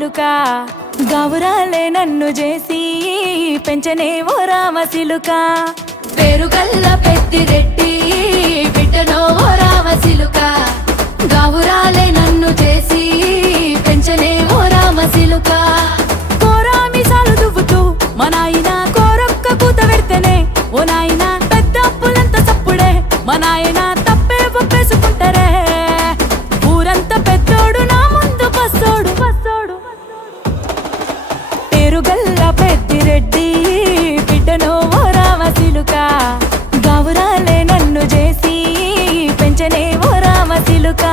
సిలుక గౌరాలే నన్ను చేసి పెంచనే ఓ రామ సిలుక పేరుగల్ల పెద్దిరెడ్డి బిడ్డనో ఓ రామ సిలుక గౌరాలే నన్ను చేసి పెంచనే ఓ రామ సిలుక కోరామిసాలు దువ్వుతూ మా నాయన కోరొక్క కూత పెడితేనే ఓ నాయన పెద్ద అప్పులంత సప్పుడే మా నాయన తప్పే ఒప్పేసుకుంటారే ఊరంతా పెద్దోడు నా ముందు బస్సోడు బస్సోడు పేరుగల్ల పెద్దిరెడ్డి బిడ్డనో ఓ రామ సిలుక గౌరాలే నన్ను చేసి పెంచనే ఓ రామ సిలుక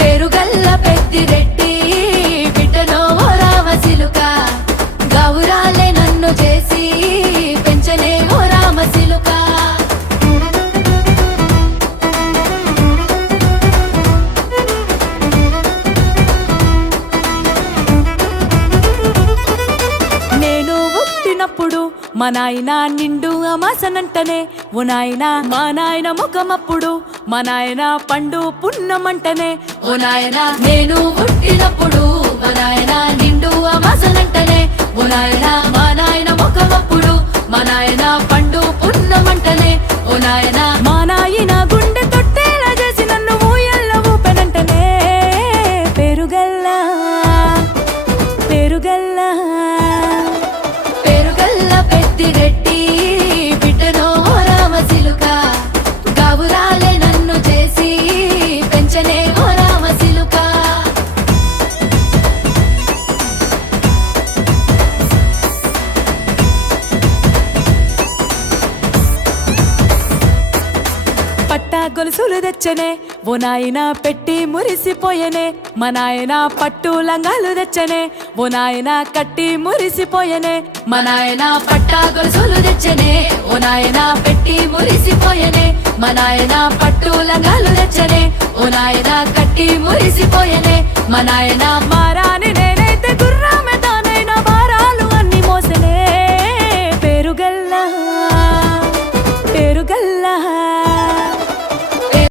పేరుగల్ల పెద్దిరెడ్డి బిడ్డనో ఓ రామ సిలుక గౌరాలే నన్ను చేసి పెంచనే ఓ రామ సిలుక నేను పుట్టినప్పుడు మా నాయన నిండు అమాసనంటనే ఓ నాయన మా నాయన ముఖమప్పుడు మా నాయన పండు పున్నమంటనే ఓ నాయనా నేను పుట్టినప్పుడు మా నాయన నిండు అమాసనంటనే ఓ నాయనా మా నాయన ముఖమప్పుడు మా నాయన పండు పున్నమంటనే ఓ నాయనా మా నాయన గుండె తొట్టేలా చేసి నన్ను ఊయల్ల ఊపెనంటనే పెరుగల్లా పెరుగల్లా పేరుగల్ల పెద్దిరెడ్డి బిడ్డనో ఓ రామ సిలుక గౌరాలే నన్ను చేసి పెంచనే ఓ రామ సిలుక పట్టా గొలుసులు తెచ్చనే ఓ నాయన పెట్టి మురిసిపోయనే మా నాయన పట్టు లంగాలు తెచ్చనే ఓ నాయన కట్టి మురిసిపోయనే మా నాయన పట్టా గొలుసులు తెచ్చనే ఓ నాయన పెట్టి మురిసిపోయనే మా నాయన పట్టు లంగాలు తెచ్చనే ఓ నాయన కట్టి మురిసిపోయనే మా నాయన మారాని